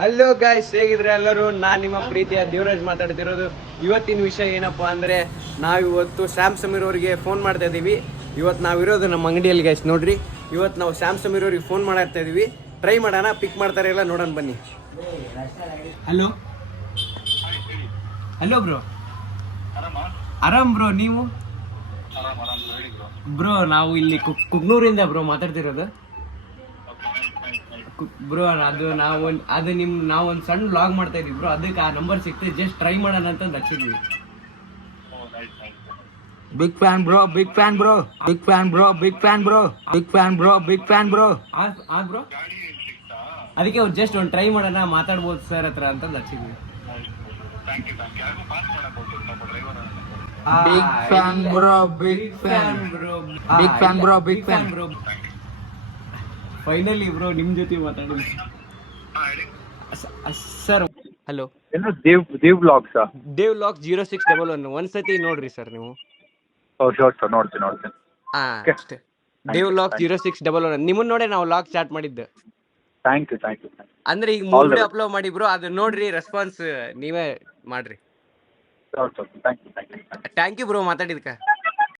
Hello guys, ಹೇಗಿದ್ರೆ ಎಲ್ಲರೂ. ನಾನು ನಿಮ್ಮ ಪ್ರೀತಿಯ ದೇವರಾಜ್ ಮಾತಾಡ್ತಿರೋದು. ಇವತ್ತಿನ ವಿಷಯ ಏನಪ್ಪಾ ಅಂದರೆ, ನಾವಿವತ್ತು ಶ್ಯಾಮ್ ಸಮೀರ್ ಅವರಿಗೆ ಫೋನ್ ಮಾಡ್ತಾ ಇದ್ದೀವಿ. ಇವತ್ತು ನಾವಿರೋದು ನಮ್ಮ ಅಂಗಡಿಯಲ್ಲಿ ಗಾಯ್ಸ್. ನೋಡ್ರಿ, ಇವತ್ತು ನಾವು ಶ್ಯಾಮ್ ಸಮೀರ್ ಅವ್ರಿಗೆ ಫೋನ್ ಮಾಡ್ತಾ ಇದ್ದೀವಿ. ಟ್ರೈ ಮಾಡೋಣ, ಪಿಕ್ ಮಾಡ್ತಾರೆ ಇಲ್ಲ ನೋಡೋಣ ಬನ್ನಿ. Hello hello bro. ಆರಾಮ್ ಬ್ರೋ, ನೀವು? ಬ್ರೋ ನಾವು ಇಲ್ಲಿ ಕುಗ್ನೂರಿಂದ ಬ್ರೋ ಮಾತಾಡ್ತಿರೋದು ಬ್ರೋ. ನಾವೊಂದು ಸಣ್ಣ ವ್ಲಾಗ್ ಮಾಡ್ತಾ ಇದೀವಿ ಬ್ರೋ. ಅದಕ್ಕೆ ಆ ನಂಬರ್ ಸಿಕ್ತೆ, ಜಸ್ಟ್ ಟ್ರೈ ಮಾಡೋಣ ಅಂತ ಹಚ್ಚಿದ್ವಿ. Big fan bro, big fan bro, big fan bro, big fan bro, big fan bro, big fan bro. ಆ ಬ್ರೋ, ಅದಕ್ಕೆ ಜಸ್ಟ್ ಒಂದು ಟ್ರೈ ಮಾಡೋಣ, ಮಾತಾಡ್ಬೋದು ಸರ್ ಹತ್ರ ಅಂತ ಹಚ್ಚಿದ್ವಿ. Big fan bro, big fan bro, big fan bro, big fan bro. Finally bro ನಿಮ್ ಜೊತೆ ಮಾತಾಡಿ ಸರ್. ಹಲೋ, ಏನು ದೇವ್ ಬ್ಲಾಗ್ಸಾ? ದೇವ್ ಲಾಕ್ 0611 ಒಂದ್ಸತಿ ನೋಡ್ರಿ ಸರ್ ನೀವು. ಶೋರ್ ಸರ್, ನೋಡ್ತೀನಿ. ಅಷ್ಟೇ. ದೇವ್ ಲಾಕ್ 0611 ನಿಮ್ಮನ್ನ ನೋಡೇ ನಾವು ಲಾಕ್ ಸ್ಟಾರ್ಟ್ ಮಾಡಿದ್ದು. Thank you. ಅಂದ್ರೆ ಈಗ 3 ವಿಡಿಯೋ ಅಪ್ಲೋಡ್ ಮಾಡಿ ಬ್ರೋ, ಅದು ನೋಡ್ರಿ, ರೆಸ್ಪಾನ್ಸ್ ನೀವೇ ಮಾಡ್ರಿ. Sure sir, thank you. Thank you bro ಮಾತಾಡಿದ್ಕ.